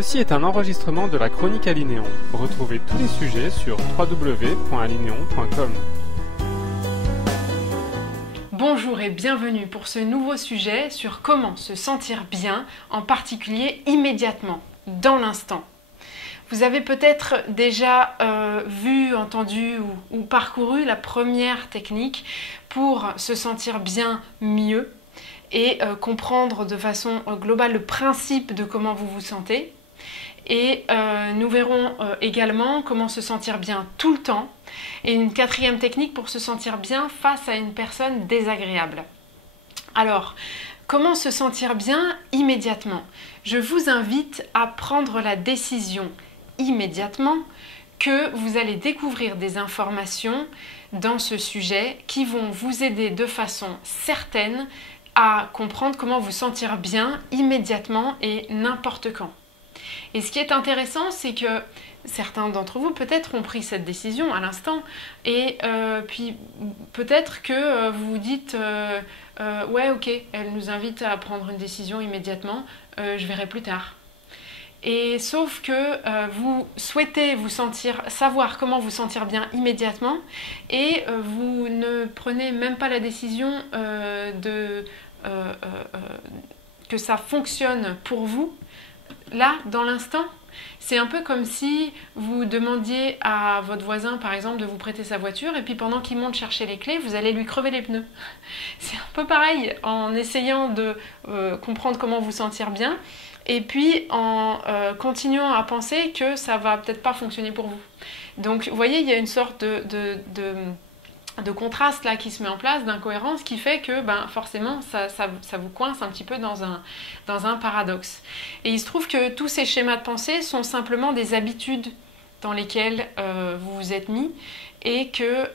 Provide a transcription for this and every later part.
Ceci est un enregistrement de la Chronique Alinéon. Retrouvez tous les sujets sur www.alinéon.com. Bonjour et bienvenue pour ce nouveau sujet sur comment se sentir bien, en particulier immédiatement, dans l'instant. Vous avez peut-être déjà vu, entendu ou parcouru la première technique pour se sentir bien mieux et comprendre de façon globale le principe de comment vous vous sentez. Et nous verrons également comment se sentir bien tout le temps et une quatrième technique pour se sentir bien face à une personne désagréable. Alors, comment se sentir bien immédiatement? Je vous invite à prendre la décision immédiatement que vous allez découvrir des informations dans ce sujet qui vont vous aider de façon certaine à comprendre comment vous sentir bien immédiatement et n'importe quand. Et ce qui est intéressant, c'est que certains d'entre vous peut-être ont pris cette décision à l'instant et puis peut-être que vous vous dites ouais ok, elle nous invite à prendre une décision immédiatement, je verrai plus tard. Et sauf que vous souhaitez savoir comment vous sentir bien immédiatement et vous ne prenez même pas la décision que ça fonctionne pour vous là, dans l'instant. C'est un peu comme si vous demandiez à votre voisin, par exemple, de vous prêter sa voiture et puis pendant qu'il monte chercher les clés, vous allez lui crever les pneus. C'est un peu pareil en essayant de comprendre comment vous sentir bien et puis en continuant à penser que ça va peut-être pas fonctionner pour vous. Donc, vous voyez, il y a une sorte de contraste là qui se met en place, d'incohérence qui fait que forcément ça vous coince un petit peu dans un paradoxe. Et il se trouve que tous ces schémas de pensée sont simplement des habitudes dans lesquelles vous vous êtes mis et que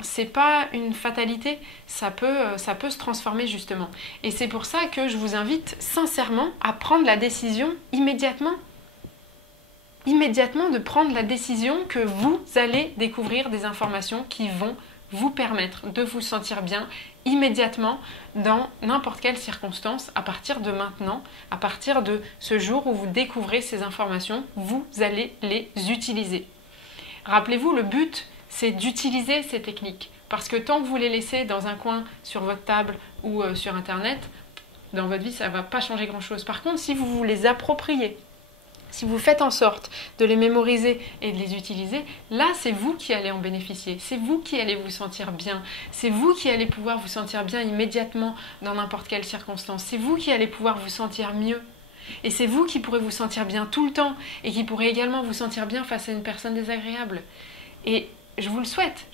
c'est pas une fatalité, ça peut se transformer justement. Et c'est pour ça que je vous invite sincèrement à prendre la décision immédiatement de prendre la décision que vous allez découvrir des informations qui vont vous permettre de vous sentir bien immédiatement dans n'importe quelle circonstance à partir de maintenant, à partir de ce jour où vous découvrez ces informations, vous allez les utiliser. Rappelez-vous, le but, c'est d'utiliser ces techniques parce que tant que vous les laissez dans un coin sur votre table ou sur Internet, dans votre vie, ça ne va pas changer grand-chose. Par contre, si vous vous les appropriez, si vous faites en sorte de les mémoriser et de les utiliser, là c'est vous qui allez en bénéficier, c'est vous qui allez vous sentir bien, c'est vous qui allez pouvoir vous sentir bien immédiatement dans n'importe quelle circonstance, c'est vous qui allez pouvoir vous sentir mieux. Et c'est vous qui pourrez vous sentir bien tout le temps et qui pourrez également vous sentir bien face à une personne désagréable. Et je vous le souhaite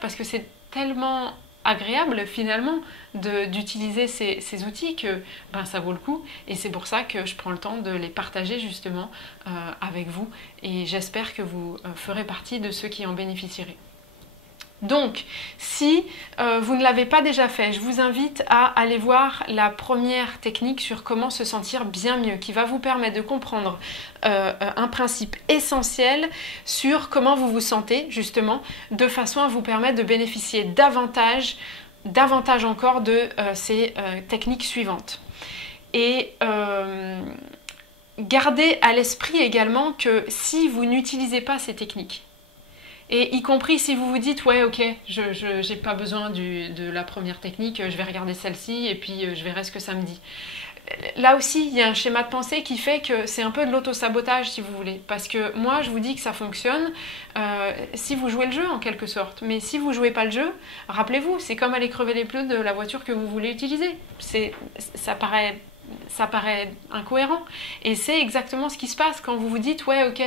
parce que c'est tellement agréable finalement d'utiliser ces outils que ça vaut le coup et c'est pour ça que je prends le temps de les partager justement avec vous et j'espère que vous ferez partie de ceux qui en bénéficieraient. Donc, si vous ne l'avez pas déjà fait, je vous invite à aller voir la première technique sur comment se sentir bien mieux, qui va vous permettre de comprendre un principe essentiel sur comment vous vous sentez, justement, de façon à vous permettre de bénéficier davantage encore de ces techniques suivantes. Et gardez à l'esprit également que si vous n'utilisez pas ces techniques, et y compris si vous vous dites ouais ok, je n'ai pas besoin de la première technique, je vais regarder celle-ci et puis je verrai ce que ça me dit. Là aussi, il y a un schéma de pensée qui fait que c'est un peu de l'auto-sabotage si vous voulez. Parce que moi, je vous dis que ça fonctionne si vous jouez le jeu en quelque sorte. Mais si vous ne jouez pas le jeu, rappelez-vous, c'est comme aller crever les pneus de la voiture que vous voulez utiliser. Ça paraît incohérent. Et c'est exactement ce qui se passe quand vous vous dites ouais ok,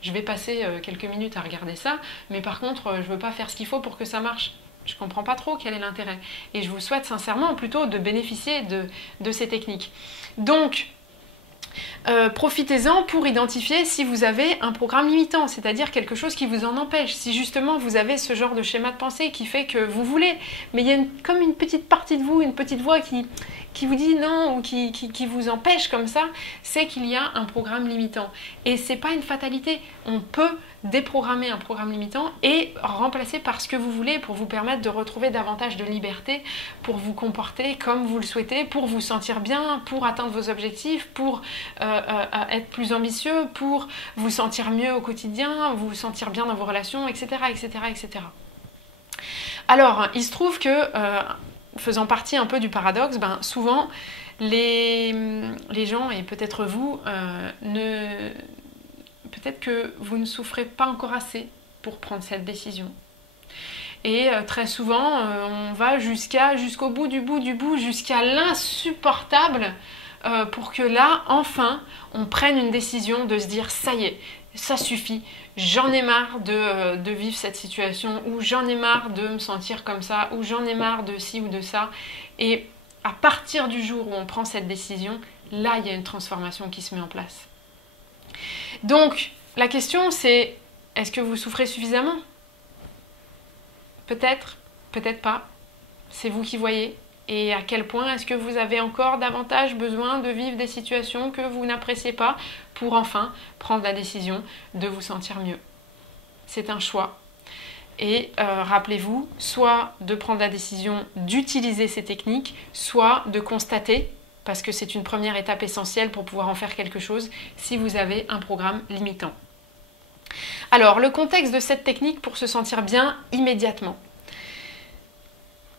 je vais passer quelques minutes à regarder ça, mais par contre je veux pas faire ce qu'il faut pour que ça marche. Je comprends pas trop quel est l'intérêt. Et je vous souhaite sincèrement plutôt de bénéficier de ces techniques. Donc profitez-en pour identifier si vous avez un programme limitant, c'est-à-dire quelque chose qui vous en empêche. Si justement vous avez ce genre de schéma de pensée qui fait que vous voulez, mais il y a comme une petite partie de vous, une petite voix qui vous dit non ou qui vous empêche comme ça, c'est qu'il y a un programme limitant. Et c'est pas une fatalité. On peut déprogrammer un programme limitant et remplacer par ce que vous voulez pour vous permettre de retrouver davantage de liberté, pour vous comporter comme vous le souhaitez, pour vous sentir bien, pour atteindre vos objectifs, pour être plus ambitieux, pour vous sentir mieux au quotidien, vous sentir bien dans vos relations, etc. etc., etc. Alors, il se trouve que, faisant partie un peu du paradoxe, souvent, les gens, et peut-être vous, peut-être que vous ne souffrez pas encore assez pour prendre cette décision. Et très souvent, on va jusqu'au bout du bout, jusqu'à l'insupportable, pour que là, enfin, on prenne une décision de se dire « ça y est, ça suffit, j'en ai marre de vivre cette situation, ou j'en ai marre de me sentir comme ça, ou j'en ai marre de ci ou de ça ». Et à partir du jour où on prend cette décision, là, il y a une transformation qui se met en place. Donc, la question c'est, est-ce que vous souffrez suffisamment ? Peut-être, peut-être pas. C'est vous qui voyez. Et à quel point est-ce que vous avez encore davantage besoin de vivre des situations que vous n'appréciez pas pour enfin prendre la décision de vous sentir mieux. C'est un choix. Et rappelez-vous, soit de prendre la décision d'utiliser ces techniques, soit de constater, parce que c'est une première étape essentielle pour pouvoir en faire quelque chose, si vous avez un programme limitant. Alors, le contexte de cette technique pour se sentir bien immédiatement.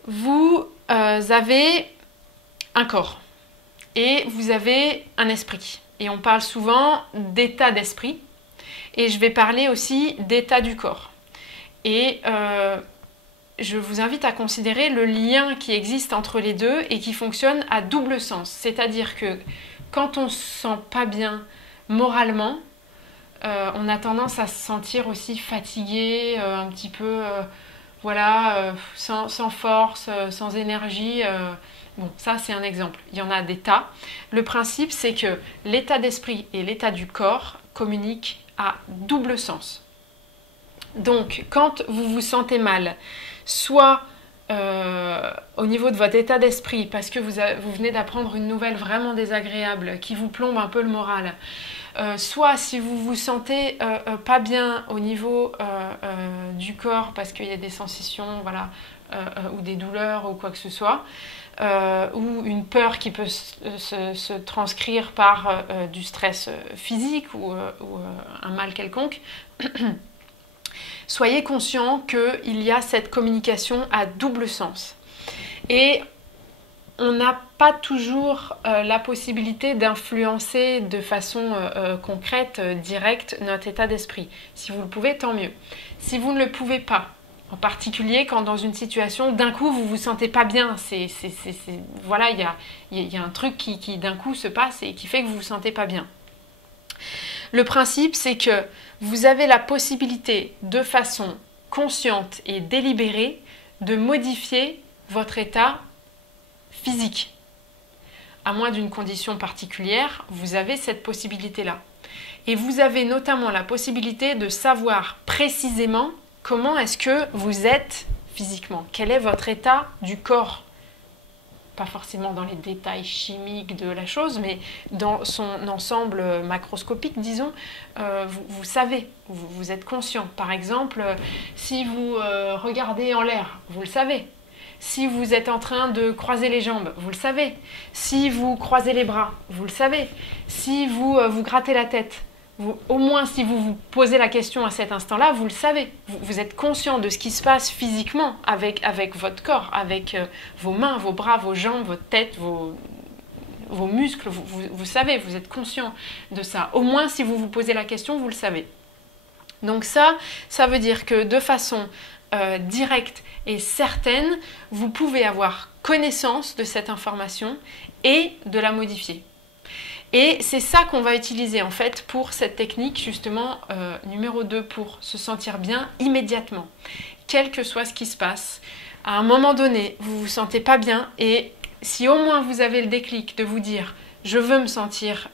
Vous avez un corps et vous avez un esprit. Et on parle souvent d'état d'esprit. Et je vais parler aussi d'état du corps. Et je vous invite à considérer le lien qui existe entre les deux et qui fonctionne à double sens. C'est-à-dire que quand on ne se sent pas bien moralement, on a tendance à se sentir aussi fatigué, un petit peu, sans force, sans énergie. Bon, ça c'est un exemple. Il y en a des tas. Le principe, c'est que l'état d'esprit et l'état du corps communiquent à double sens. Donc, quand vous vous sentez mal, soit au niveau de votre état d'esprit, parce que vous venez d'apprendre une nouvelle vraiment désagréable qui vous plombe un peu le moral, soit si vous vous sentez pas bien au niveau du corps parce qu'il y a des sensations, ou des douleurs ou quoi que ce soit, ou une peur qui peut se transcrire par du stress physique ou un mal quelconque, soyez conscient qu'il y a cette communication à double sens. Et on n'a pas toujours la possibilité d'influencer de façon concrète, directe, notre état d'esprit. Si vous le pouvez, tant mieux. Si vous ne le pouvez pas, en particulier quand dans une situation, d'un coup, vous ne vous sentez pas bien, voilà, il y a un truc qui d'un coup se passe et qui fait que vous ne vous sentez pas bien. Le principe, c'est que vous avez la possibilité, de façon consciente et délibérée, de modifier votre état physique. À moins d'une condition particulière, vous avez cette possibilité-là. Et vous avez notamment la possibilité de savoir précisément comment est-ce que vous êtes physiquement. Quel est votre état du corps? Pas forcément dans les détails chimiques de la chose, mais dans son ensemble macroscopique, disons, vous savez, vous êtes conscient. Par exemple, si vous regardez en l'air, vous le savez. Si vous êtes en train de croiser les jambes, vous le savez. Si vous croisez les bras, vous le savez. Si vous vous grattez la tête, au moins si vous vous posez la question à cet instant-là, vous le savez. Vous êtes conscient de ce qui se passe physiquement avec votre corps, avec vos mains, vos bras, vos jambes, votre tête, vos muscles. Vous savez, vous êtes conscient de ça. Au moins si vous vous posez la question, vous le savez. Donc ça veut dire que de façon directe et certaine, vous pouvez avoir connaissance de cette information et de la modifier. Et c'est ça qu'on va utiliser en fait pour cette technique justement numéro 2, pour se sentir bien immédiatement. Quel que soit ce qui se passe, à un moment donné, vous vous sentez pas bien et si au moins vous avez le déclic de vous dire « je veux me sentir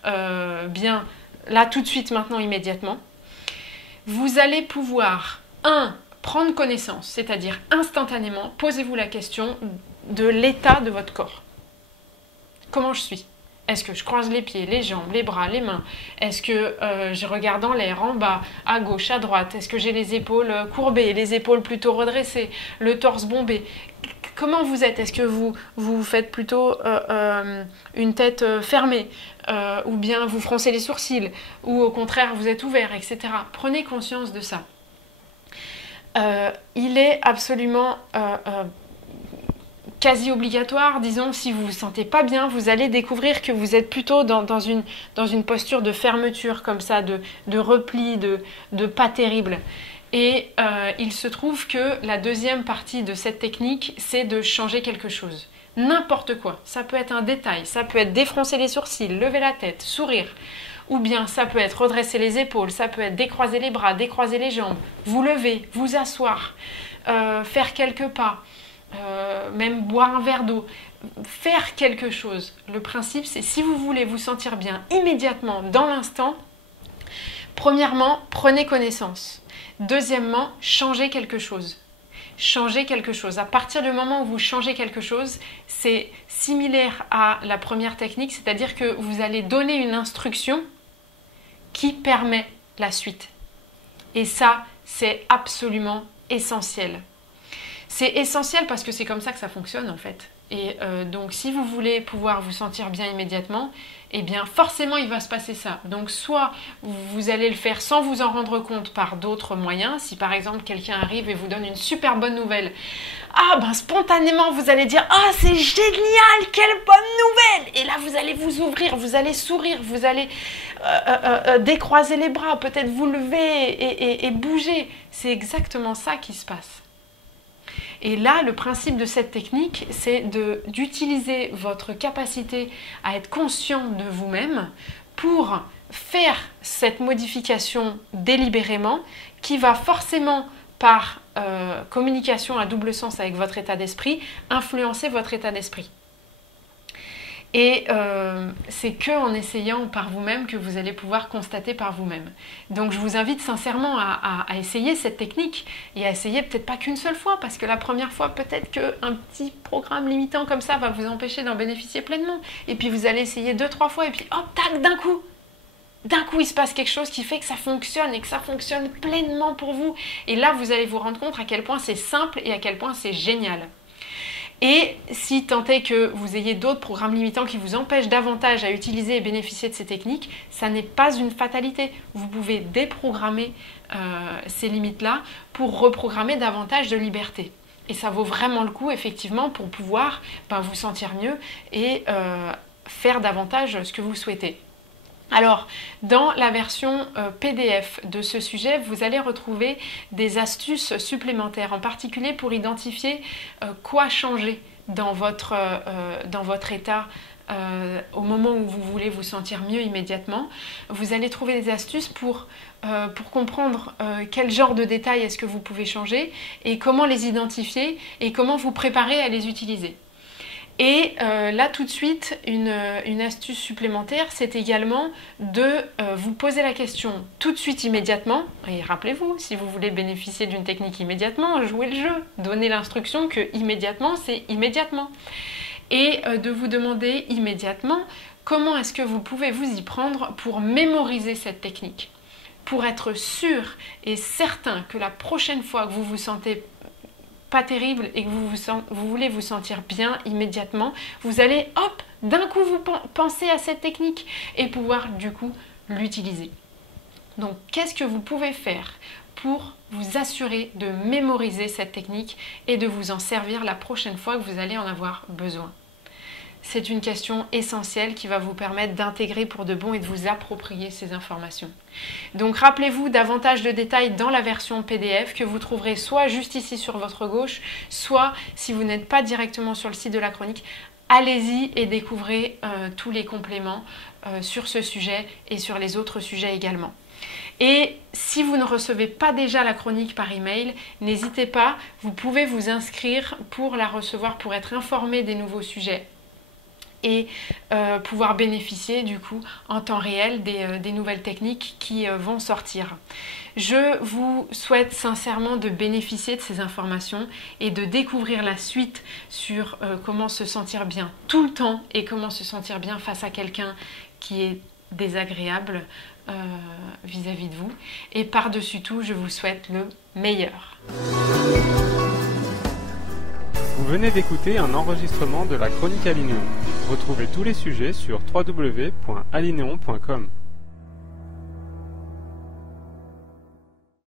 bien là tout de suite, maintenant, immédiatement », vous allez pouvoir, prendre connaissance, c'est-à-dire instantanément, posez-vous la question de l'état de votre corps. Comment je suis ? Est-ce que je croise les pieds, les jambes, les bras, les mains? Est-ce que je regarde en l'air, en bas, à gauche, à droite? Est-ce que j'ai les épaules courbées, les épaules plutôt redressées, le torse bombé? Comment vous êtes? Est-ce que vous faites plutôt une tête fermée ou bien vous froncez les sourcils ou au contraire vous êtes ouvert, etc. Prenez conscience de ça. Il est absolument quasi obligatoire, disons, si vous vous sentez pas bien, vous allez découvrir que vous êtes plutôt dans une posture de fermeture comme ça, de repli, de pas terrible. Et il se trouve que la deuxième partie de cette technique, c'est de changer quelque chose. N'importe quoi. Ça peut être un détail, ça peut être défroncer les sourcils, lever la tête, sourire. Ou bien ça peut être redresser les épaules, ça peut être décroiser les bras, décroiser les jambes, vous lever, vous asseoir, faire quelques pas, même boire un verre d'eau. Faire quelque chose. Le principe, c'est si vous voulez vous sentir bien immédiatement, dans l'instant, premièrement, prenez connaissance. Deuxièmement, changez quelque chose. Changez quelque chose. À partir du moment où vous changez quelque chose, c'est similaire à la première technique, c'est-à-dire que vous allez donner une instruction qui permet la suite. Et ça, c'est absolument essentiel. C'est essentiel parce que c'est comme ça que ça fonctionne en fait. Et donc si vous voulez pouvoir vous sentir bien immédiatement, eh bien forcément il va se passer ça. Donc soit vous allez le faire sans vous en rendre compte par d'autres moyens. Si par exemple quelqu'un arrive et vous donne une super bonne nouvelle, ah ben spontanément vous allez dire ah c'est génial, quelle bonne nouvelle. Et là vous allez vous ouvrir, vous allez sourire, vous allez décroiser les bras, peut-être vous lever et bouger. C'est exactement ça qui se passe. Et là, le principe de cette technique, c'est d'utiliser votre capacité à être conscient de vous-même pour faire cette modification délibérément qui va forcément, par communication à double sens avec votre état d'esprit, influencer votre état d'esprit. Et c'est qu'en essayant par vous-même que vous allez pouvoir constater par vous-même. Donc je vous invite sincèrement à essayer cette technique et à essayer peut-être pas qu'une seule fois, parce que la première fois peut-être qu'un petit programme limitant comme ça va vous empêcher d'en bénéficier pleinement. Et puis vous allez essayer 2-3 fois et puis hop, tac, d'un coup il se passe quelque chose qui fait que ça fonctionne et que ça fonctionne pleinement pour vous. Et là vous allez vous rendre compte à quel point c'est simple et à quel point c'est génial. Et si tant est que vous ayez d'autres programmes limitants qui vous empêchent davantage à utiliser et bénéficier de ces techniques, ça n'est pas une fatalité. Vous pouvez déprogrammer ces limites-là pour reprogrammer davantage de liberté. Et ça vaut vraiment le coup, effectivement, pour pouvoir vous sentir mieux et faire davantage ce que vous souhaitez. Alors, dans la version PDF de ce sujet, vous allez retrouver des astuces supplémentaires, en particulier pour identifier quoi changer dans votre état au moment où vous voulez vous sentir mieux immédiatement. Vous allez trouver des astuces pour comprendre quel genre de détails est-ce que vous pouvez changer et comment les identifier et comment vous préparer à les utiliser. Et là tout de suite, une astuce supplémentaire, c'est également de vous poser la question tout de suite immédiatement. Et rappelez-vous, si vous voulez bénéficier d'une technique immédiatement, jouez le jeu. Donnez l'instruction que immédiatement, c'est immédiatement. Et de vous demander immédiatement comment est-ce que vous pouvez vous y prendre pour mémoriser cette technique. Pour être sûr et certain que la prochaine fois que vous vous sentez pas terrible et que vous voulez vous sentir bien immédiatement, vous allez hop, d'un coup vous pensez à cette technique et pouvoir du coup l'utiliser. Donc qu'est-ce que vous pouvez faire pour vous assurer de mémoriser cette technique et de vous en servir la prochaine fois que vous allez en avoir besoin? C'est une question essentielle qui va vous permettre d'intégrer pour de bon et de vous approprier ces informations. Donc rappelez-vous davantage de détails dans la version PDF que vous trouverez soit juste ici sur votre gauche, soit si vous n'êtes pas directement sur le site de la chronique, allez-y et découvrez tous les compléments sur ce sujet et sur les autres sujets également. Et si vous ne recevez pas déjà la chronique par email, n'hésitez pas, vous pouvez vous inscrire pour la recevoir, pour être informé des nouveaux sujets et pouvoir bénéficier du coup en temps réel des nouvelles techniques qui vont sortir. Je vous souhaite sincèrement de bénéficier de ces informations et de découvrir la suite sur comment se sentir bien tout le temps et comment se sentir bien face à quelqu'un qui est désagréable vis-à-vis de vous. Et par-dessus tout, je vous souhaite le meilleur. Vous venez d'écouter un enregistrement de la Chronique Alinéon. Retrouvez tous les sujets sur www.alinéon.com.